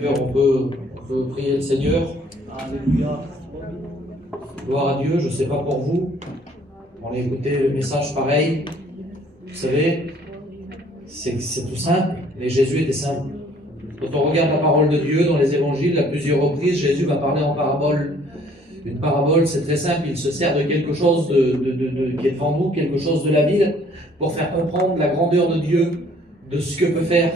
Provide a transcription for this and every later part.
On peut prier le Seigneur. Alléluia. Gloire à Dieu. Je ne sais pas pour vous. On a écouté le message pareil. Vous savez, c'est tout simple. Mais Jésus était simple. Quand on regarde la parole de Dieu dans les évangiles, à plusieurs reprises, Jésus va parler en parabole. Une parabole, c'est très simple. Il se sert de quelque chose qui est devant nous, quelque chose de la ville, pour faire comprendre la grandeur de Dieu, de ce que peut faire.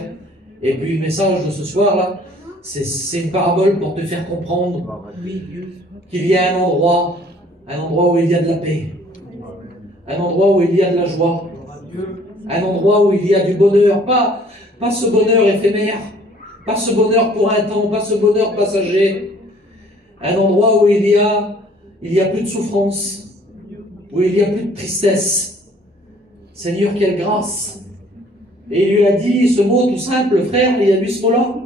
Et puis le message de ce soir-là, c'est une parabole pour te faire comprendre qu'il y a un endroit où il y a de la paix, un endroit où il y a de la joie, un endroit où il y a du bonheur, pas ce bonheur éphémère, pas ce bonheur pour un temps, pas ce bonheur passager, un endroit où il y a plus de souffrance, où il y a plus de tristesse. Seigneur, quelle grâce! Et il lui a dit ce mot tout simple, frère, il a lu ce mot-là.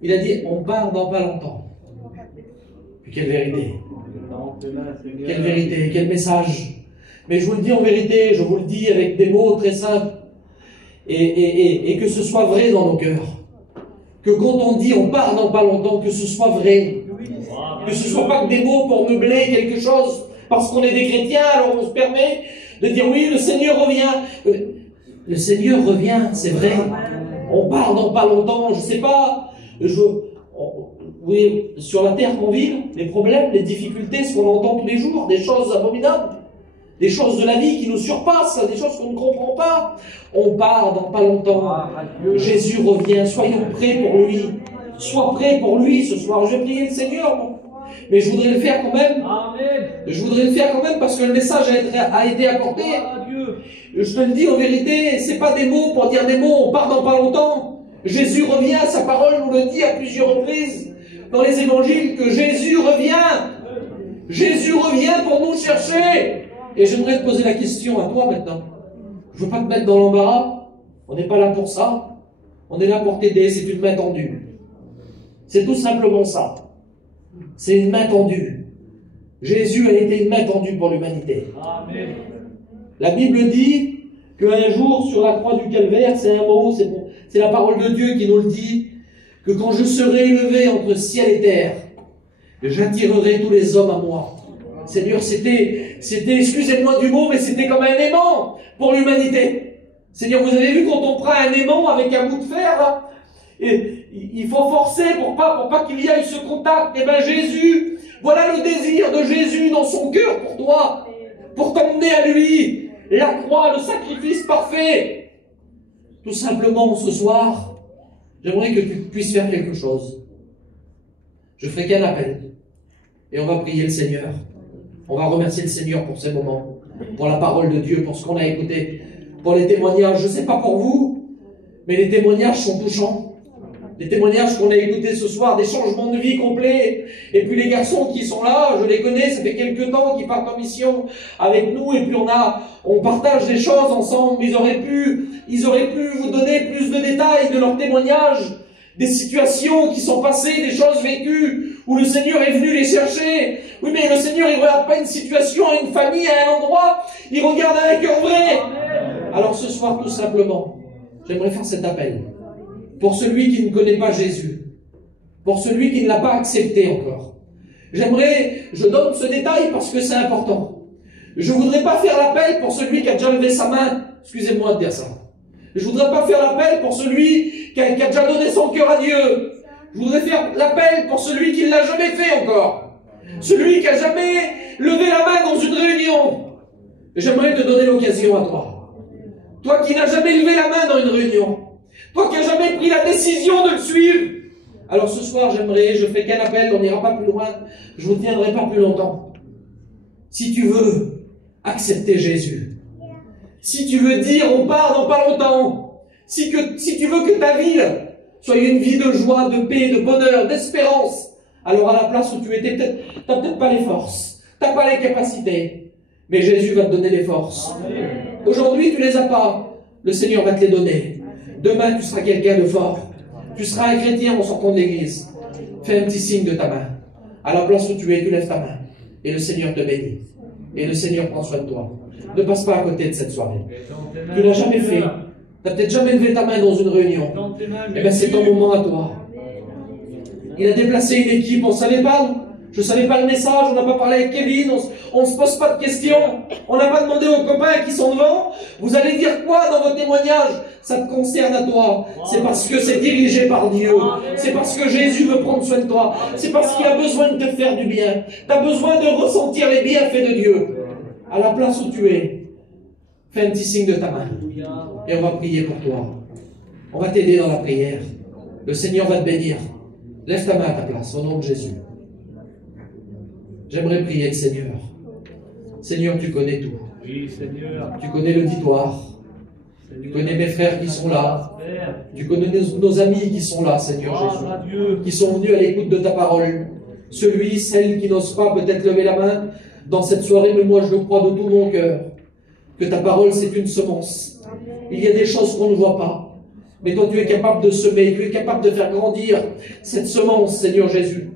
Il a dit, on part dans pas longtemps. Puis quelle vérité. Quelle vérité, quel message. Mais je vous le dis en vérité, je vous le dis avec des mots très simples. Et que ce soit vrai dans nos cœurs. Que quand on dit on part dans pas longtemps, que ce soit vrai. Que ce ne soit pas que des mots pour meubler quelque chose. Parce qu'on est des chrétiens, alors on se permet de dire oui, le Seigneur revient. Le Seigneur revient, c'est vrai. On part dans pas longtemps, je ne sais pas. Oui, sur la terre qu'on vit, les problèmes, les difficultés, ce qu'on entend tous les jours, des choses abominables, des choses de la vie qui nous surpassent, des choses qu'on ne comprend pas. On part dans pas longtemps. Jésus revient, soyons prêts pour lui. Sois prêt pour lui ce soir. Je vais prier le Seigneur, mais je voudrais le faire quand même. Je voudrais le faire quand même parce que le message a été apporté. Je te le dis en vérité, c'est pas des mots pour dire des mots, on part dans pas longtemps. Jésus revient, sa parole nous le dit à plusieurs reprises dans les évangiles que Jésus revient. Jésus revient pour nous chercher. Et j'aimerais te poser la question à toi maintenant. Je veux pas te mettre dans l'embarras. On n'est pas là pour ça. On est là pour t'aider, c'est une main tendue. C'est tout simplement ça. C'est une main tendue. Jésus a été une main tendue pour l'humanité. Amen. La Bible dit qu'un jour, sur la croix du calvaire, c'est un mot, c'est la parole de Dieu qui nous le dit, que quand je serai élevé entre ciel et terre, j'attirerai tous les hommes à moi. Seigneur, c'était, excusez-moi du mot, mais c'était comme un aimant pour l'humanité. Seigneur, vous avez vu quand on prend un aimant avec un bout de fer, là, et il faut forcer pour pas qu'il y ait ce contact. Eh bien Jésus, voilà le désir de Jésus dans son cœur pour toi, pour t'emmener à lui. La croix, le sacrifice parfait. Tout simplement, ce soir, j'aimerais que tu puisses faire quelque chose. Je ferai qu'un appel. Et on va prier le Seigneur. On va remercier le Seigneur pour ces moments, pour la parole de Dieu, pour ce qu'on a écouté, pour les témoignages. Je ne sais pas pour vous, mais les témoignages sont touchants. Les témoignages qu'on a écoutés ce soir, des changements de vie complets. Et puis les garçons qui sont là, je les connais, ça fait quelques temps qu'ils partent en mission avec nous. Et puis on partage des choses ensemble. Ils auraient pu vous donner plus de détails de leurs témoignages, des situations qui sont passées, des choses vécues, où le Seigneur est venu les chercher. Oui, mais le Seigneur, il ne regarde pas une situation, une famille, à un endroit. Il regarde un cœur vrai. Alors ce soir, tout simplement, j'aimerais faire cet appel. Pour celui qui ne connaît pas Jésus, pour celui qui ne l'a pas accepté encore. Je donne ce détail parce que c'est important. Je ne voudrais pas faire l'appel pour celui qui a déjà levé sa main, excusez-moi de dire ça. Je ne voudrais pas faire l'appel pour celui qui a déjà donné son cœur à Dieu. Je voudrais faire l'appel pour celui qui ne l'a jamais fait encore. Celui qui n'a jamais levé la main dans une réunion. J'aimerais te donner l'occasion à toi. Toi qui n'as jamais levé la main dans une réunion. Toi qui n'as jamais pris la décision de le suivre. Alors ce soir, je fais qu'un appel, on n'ira pas plus loin, je ne vous tiendrai pas plus longtemps. Si tu veux accepter Jésus, si tu veux dire on part dans pas longtemps, si tu veux que ta vie soit une vie de joie, de paix, de bonheur, d'espérance, alors à la place où tu étais, tu n'as peut-être pas les forces, tu n'as pas les capacités, mais Jésus va te donner les forces. Aujourd'hui, tu ne les as pas, le Seigneur va te les donner. Demain, tu seras quelqu'un de fort. Tu seras un chrétien en sortant de l'église. Fais un petit signe de ta main. À la place où tu es, tu lèves ta main. Et le Seigneur te bénit. Et le Seigneur prend soin de toi. Ne passe pas à côté de cette soirée. Tu l'as jamais fait. Tu n'as peut-être jamais levé ta main dans une réunion. Eh bien, c'est ton moment à toi. Il a déplacé une équipe, on ne savait pas, je ne savais pas le message, on n'a pas parlé avec Kevin, on ne se pose pas de questions, on n'a pas demandé aux copains qui sont devant, vous allez dire quoi dans vos témoignages? Ça te concerne à toi. C'est parce que c'est dirigé par Dieu. C'est parce que Jésus veut prendre soin de toi. C'est parce qu'il a besoin de te faire du bien. Tu as besoin de ressentir les bienfaits de Dieu. À la place où tu es, fais un petit signe de ta main. Et on va prier pour toi. On va t'aider dans la prière. Le Seigneur va te bénir. Lève ta main à ta place, au nom de Jésus. J'aimerais prier le Seigneur. Seigneur, tu connais tout. Oui, Seigneur. Tu connais l'auditoire. Tu connais mes frères qui sont là. Tu connais nos amis qui sont là, Seigneur Jésus. Qui sont venus à l'écoute de ta parole. Celui, celle qui n'ose pas peut-être lever la main dans cette soirée, mais moi je le crois de tout mon cœur. Que ta parole, c'est une semence. Il y a des choses qu'on ne voit pas. Mais toi, tu es capable de semer. Tu es capable de faire grandir cette semence, Seigneur Jésus.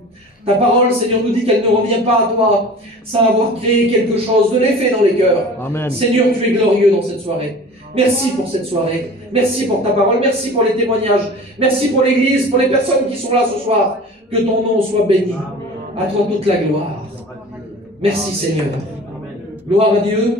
Ta parole, Seigneur, nous dit qu'elle ne revient pas à toi sans avoir créé quelque chose, de l'effet dans les cœurs. Amen. Seigneur, tu es glorieux dans cette soirée. Merci pour cette soirée. Merci pour ta parole. Merci pour les témoignages. Merci pour l'Église, pour les personnes qui sont là ce soir. Que ton nom soit béni. À toi toute la gloire. Merci Seigneur. Gloire à Dieu.